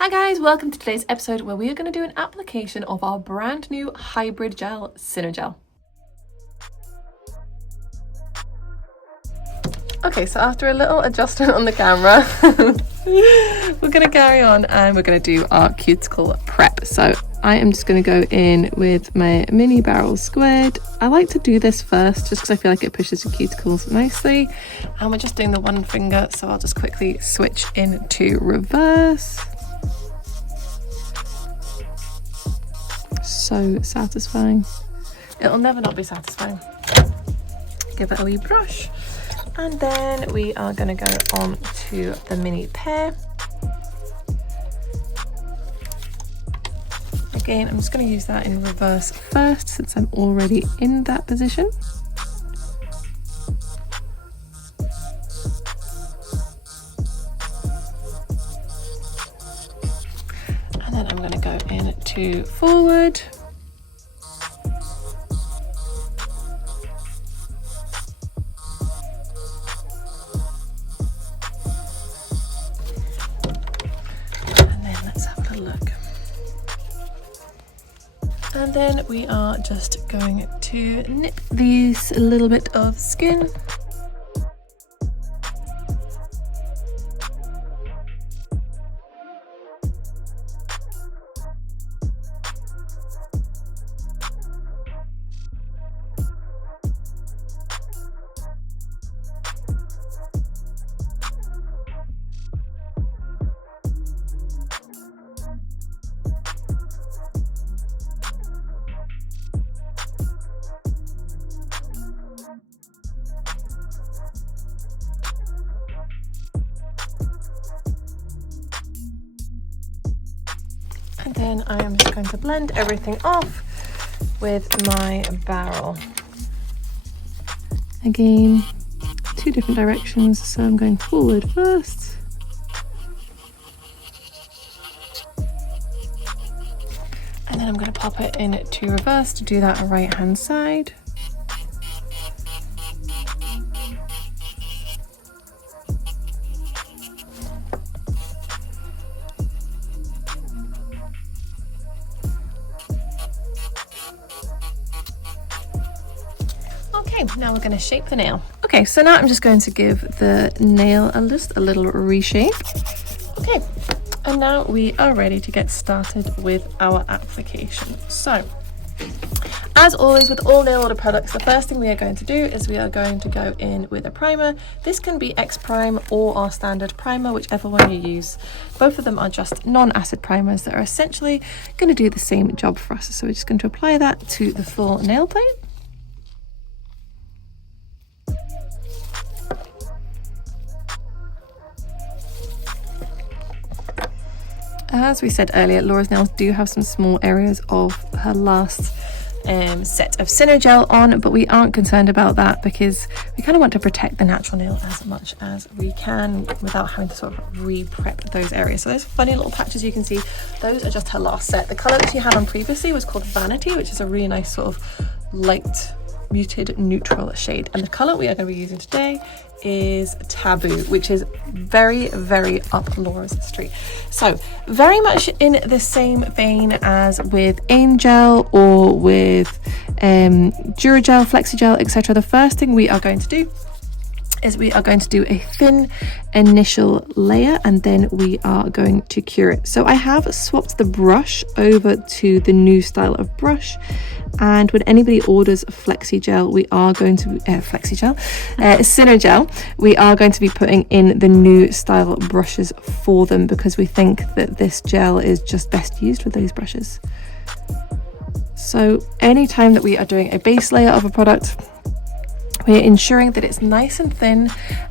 Hi guys, welcome to today's episode where we are going to do an application of our brand new hybrid gel, SynerGel. Okay, so after a little adjustment on the camera, we're going to carry on and we're going to do our cuticle prep. So I am just going to go in with my mini barrel squared. I like to do this first just because I feel like it pushes the cuticles nicely. And we're just doing the one finger, so I'll just quickly switch into reverse. So satisfying. It'll never not be satisfying. Give it a wee brush. And then we are going to go on to the mini pear. Again, I'm just going to use that in reverse first since I'm already in that position. And then I'm going to go into forward. And then we are just going to nip these a little bit of skin. And then I am just going to blend everything off with my barrel. Again, two different directions, so I'm going forward first. And then I'm going to pop it into reverse to do that right hand side. Okay, now we're going to shape the nail. Okay, so now I'm just going to give the nail just a little reshape. Okay, and now we are ready to get started with our application. So, as always with all nail order products, the first thing we are going to do is we are going to go in with a primer. This can be X Prime or our standard primer, whichever one you use. Both of them are just non-acid primers that are essentially going to do the same job for us. So we're just going to apply that to the full nail plate. As we said earlier, Laura's nails do have some small areas of her last set of SynerGel on, but we aren't concerned about that because we kind of want to protect the natural nail as much as we can without having to sort of re-prep those areas. So those funny little patches you can see, those are just her last set. The colour that she had on previously was called Vanity, which is a really nice sort of light muted neutral shade, and the colour we are going to be using today is Taboo, which is very, very up Laura's street. So very much in the same vein as with Angel or with Duragel, Flexigel, etc. The first thing we are going to do is we are going to do a thin initial layer and then we are going to cure it. So I have swapped the brush over to the new style of brush, and when anybody orders Flexigel, we are going to SynerGel, we are going to be putting in the new style brushes for them because we think that this gel is just best used with those brushes. So anytime that we are doing a base layer of a product, we're ensuring that it's nice and thin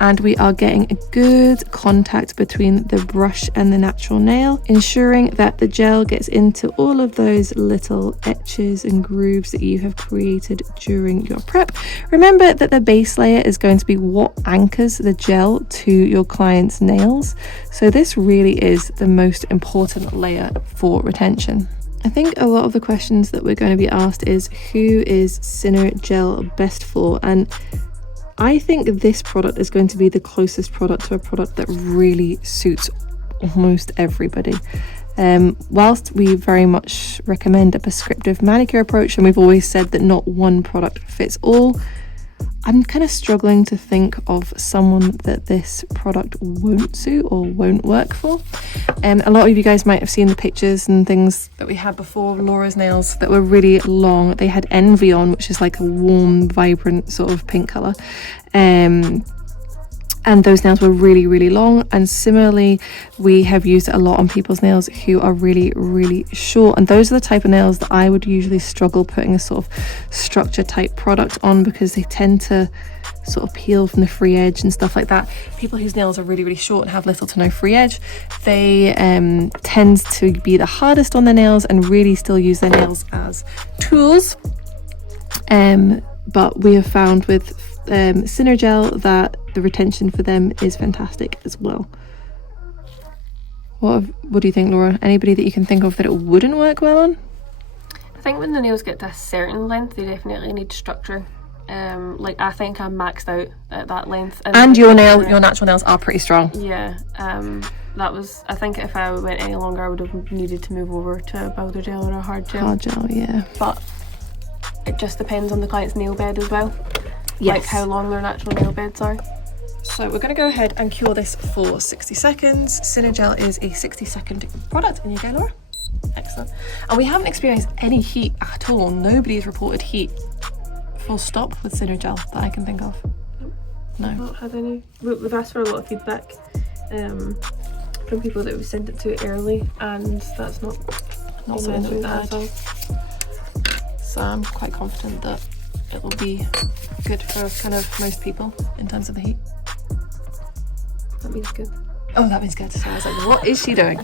and we are getting a good contact between the brush and the natural nail, ensuring that the gel gets into all of those little etches and grooves that you have created during your prep. Remember that the base layer is going to be what anchors the gel to your client's nails. So this really is the most important layer for retention. I think a lot of the questions that we're going to be asked is who is SynerGel best for, and I think this product is going to be the closest product to a product that really suits almost everybody. Whilst we very much recommend a prescriptive manicure approach, and we've always said that not one product fits all, I'm kind of struggling to think of someone that this product won't suit or won't work for. A lot of you guys might have seen the pictures and things that we had before, Laura's nails that were really long. They had Envy on, which is like a warm, vibrant sort of pink colour. And those nails were really, really long. And similarly, we have used it a lot on people's nails who are really, really short. And those are the type of nails that I would usually struggle putting a sort of structure type product on, because they tend to sort of peel from the free edge and stuff like that. People whose nails are really, really short and have little to no free edge, they tend to be the hardest on their nails and really still use their nails as tools. But we have found with SynerGel that the retention for them is fantastic as well. What do you think, Laura? Anybody that you can think of that it wouldn't work well on? I think when the nails get to a certain length, they definitely need structure. Like I think I'm maxed out at that length. And your natural nails are pretty strong. Yeah. I think if I went any longer, I would have needed to move over to a powder gel or a hard gel. Hard gel, yeah. But it just depends on the client's nail bed as well. Yes. Like how long their natural nail beds are. So we're going to go ahead and cure this for 60 seconds. SynerGel is a 60-second product. And you go, Laura. Excellent. And we haven't experienced any heat at all. Nobody's reported heat, full stop, with SynerGel that I can think of. No. I've not had any. We've asked for a lot of feedback from people that we sent it to early, and that's not something that we've had. So I'm quite confident that it will be good for kind of most people in terms of the heat. That means good. Oh, that means good. So I was like, what is she doing?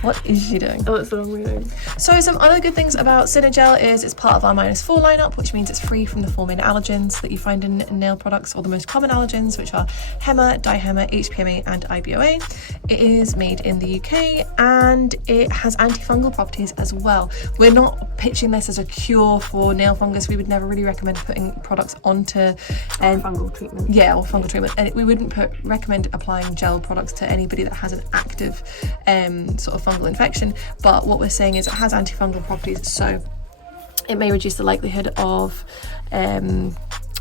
What is she doing? Oh, it's the wrong way around. So some other good things about SynerGel is it's part of our -4 lineup, which means it's free from the 4 main allergens that you find in nail products, or the most common allergens, which are HEMA, diHEMA, HPMA and IBOA. It is made in the UK and it has antifungal properties as well. We're not pitching this as a cure for nail fungus. We would never really recommend putting products onto fungal treatment. Yeah, or fungal treatment. And we wouldn't recommend applying gel products to anybody that has an active sort of fungal infection. But what we're saying is it has antifungal properties, so it may reduce the likelihood of a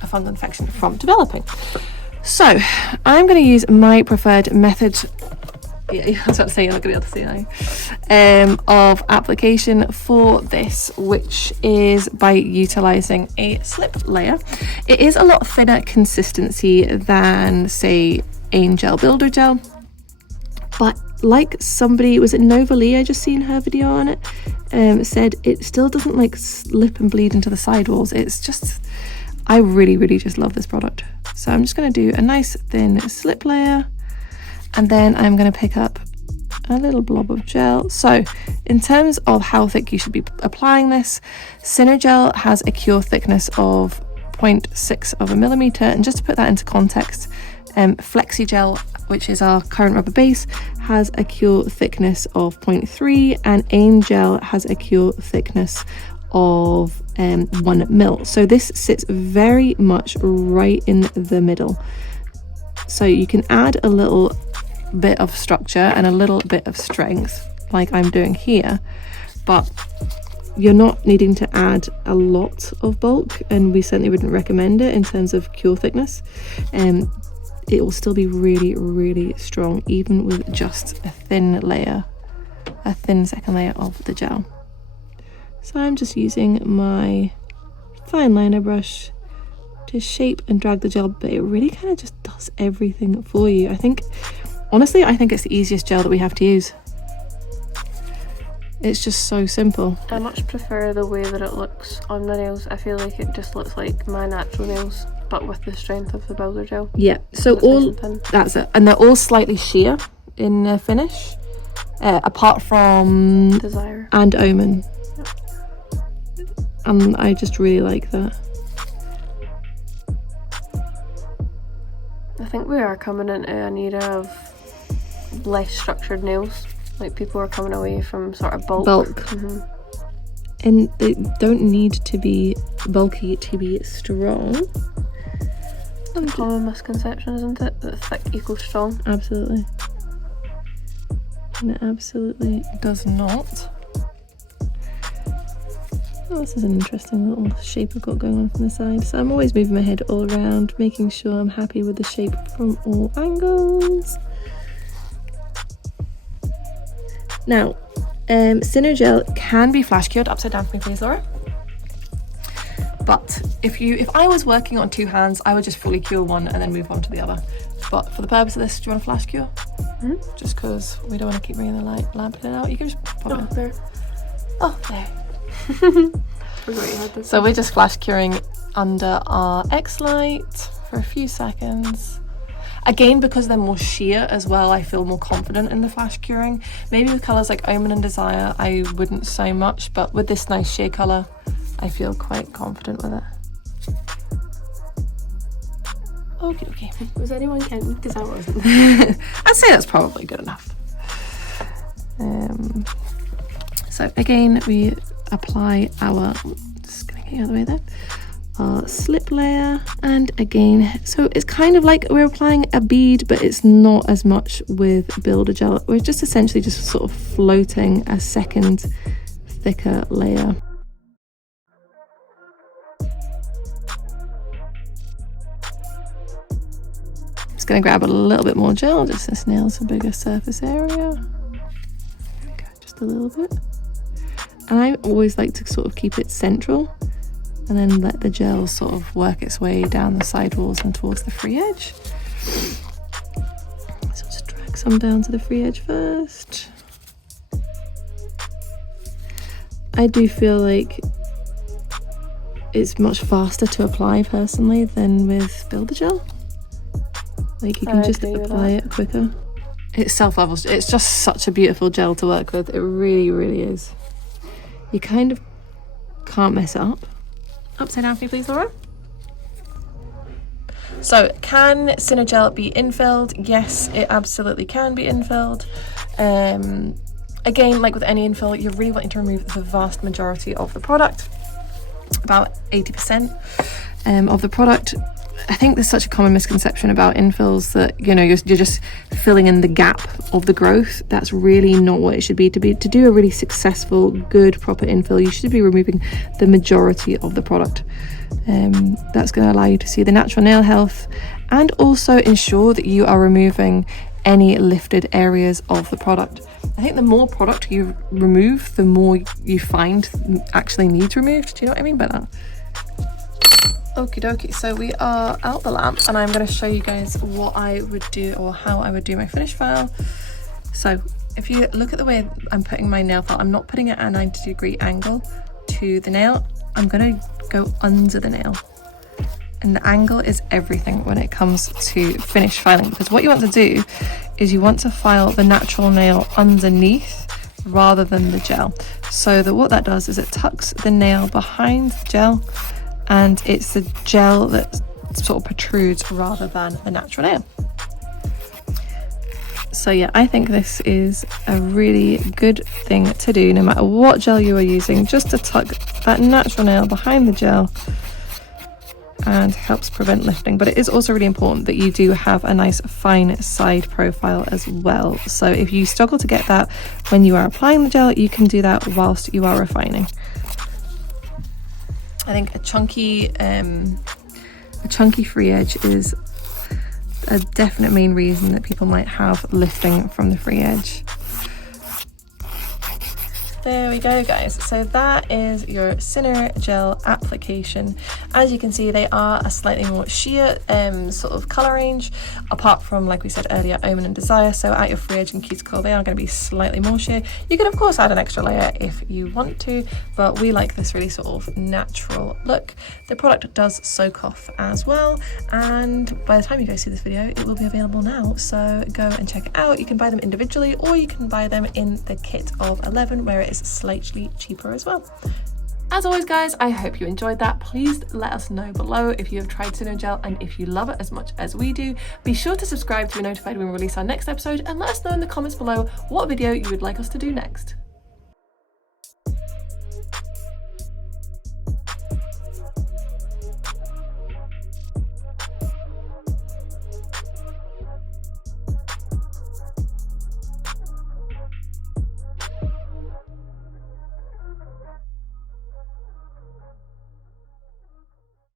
fungal infection from developing. So I'm going to use my preferred method. Yeah, I was about to say you're not going to be able to see now. Of application for this, which is by utilising a slip layer. It is a lot thinner consistency than, say, Angel Builder Gel, but like somebody, was it Nova Lee, I just seen her video on it, said it still doesn't like slip and bleed into the sidewalls. It's just, I really just love this product. So I'm just going to do a nice thin slip layer, and then I'm going to pick up a little blob of gel. So in terms of how thick you should be applying this, SynerGel has a cure thickness of 0.6 of a millimeter, and just to put that into context, FlexiGel, which is our current rubber base, has a cure thickness of 0.3, and Angel has a cure thickness of 1 mil. So this sits very much right in the middle. So you can add a little bit of structure and a little bit of strength, like I'm doing here, but you're not needing to add a lot of bulk, and we certainly wouldn't recommend it in terms of cure thickness. It will still be really strong, even with just a thin layer, a thin second layer of the gel. So I'm just using my fine liner brush to shape and drag the gel, but it really kind of just does everything for you. Honestly, I think it's the easiest gel that we have to use. It's just so simple. I much prefer the way that it looks on the nails. I feel like it just looks like my natural nails, but with the strength of the powder gel. Yeah, so that's it. And they're all slightly sheer in the finish, apart from Desire and Omen. Yep. And I just really like that. I think we are coming into an era of less structured nails. Like, people are coming away from sort of bulk. Mm-hmm. And they don't need to be bulky to be strong. It's a common misconception, isn't it? That thick equals strong. Absolutely. And it absolutely does not. Oh, this is an interesting little shape I've got going on from the side. So I'm always moving my head all around, making sure I'm happy with the shape from all angles. Now, SynerGel can be flash cured. Upside down for me, please, Laura. But if I was working on 2 hands, I would just fully cure one and then move on to the other. But for the purpose of this, do you want to flash cure? Mm-hmm. Just because we don't want to keep bringing the lamp in and out. You can just pop it there. Oh, there. Forgot you had this. So we're just flash curing under our X light for a few seconds. Again, because they're more sheer as well, I feel more confident in the flash curing. Maybe with colours like Omen and Desire, I wouldn't so much, but with this nice sheer colour, I feel quite confident with it. Okay. Was anyone counting? Because I wasn't. I'd say that's probably good enough. So again, we apply our, just gonna get you out of the way there, our slip layer, and again, so it's kind of like we're applying a bead, but it's not as much with Builder Gel. We're just essentially just sort of floating a second thicker layer. Just gonna grab a little bit more gel, just this nails a bigger surface area. There we go, just a little bit. And I always like to sort of keep it central and then let the gel sort of work its way down the side walls and towards the free edge. So just drag some down to the free edge first. I do feel like it's much faster to apply personally than with Builder Gel. Like you can just apply it quicker. It self-levels. It's just such a beautiful gel to work with. It really, really is. You kind of can't mess it up. Upside down for me, please, Laura. So, can SynerGel be infilled? Yes, it absolutely can be infilled. Again, like with any infill, you're really wanting to remove the vast majority of the product, about 80% of the product. I think there's such a common misconception about infills that, you know, you're just filling in the gap of the growth. That's really not what it should be. To do a really successful, good, proper infill, you should be removing the majority of the product. That's going to allow you to see the natural nail health and also ensure that you are removing any lifted areas of the product. I think the more product you remove, the more you find actually needs removed. Do you know what I mean by that? Okie dokie, so we are out the lamp and I'm going to show you guys what I would do or how I would do my finish file. So if you look at the way I'm putting my nail file, I'm not putting it at a 90-degree angle to the nail. I'm going to go under the nail. And the angle is everything when it comes to finish filing, because what you want to do is you want to file the natural nail underneath rather than the gel. So that what that does is it tucks the nail behind the gel, and it's the gel that sort of protrudes rather than the natural nail. So yeah, I think this is a really good thing to do no matter what gel you are using, just to tuck that natural nail behind the gel, and helps prevent lifting. But it is also really important that you do have a nice fine side profile as well. So if you struggle to get that when you are applying the gel, you can do that whilst you are refining. I think a chunky free edge is a definite main reason that people might have lifting from the free edge. There we go, guys. So that is your SynerGel application. As you can see, they are a slightly more sheer sort of colour range, apart from, like we said earlier, Omen and Desire. So at your free edge and Cuticle, they are going to be slightly more sheer. You can, of course, add an extra layer if you want to, but we like this really sort of natural look. The product does soak off as well, and by the time you guys see this video, it will be available now. So go and check it out. You can buy them individually, or you can buy them in the kit of 11, where it is slightly cheaper as well. As always, guys, I hope you enjoyed that. Please let us know below if you have tried SynerGel and if you love it as much as we do. Be sure to subscribe to be notified when we release our next episode, and let us know in the comments below what video you would like us to do next.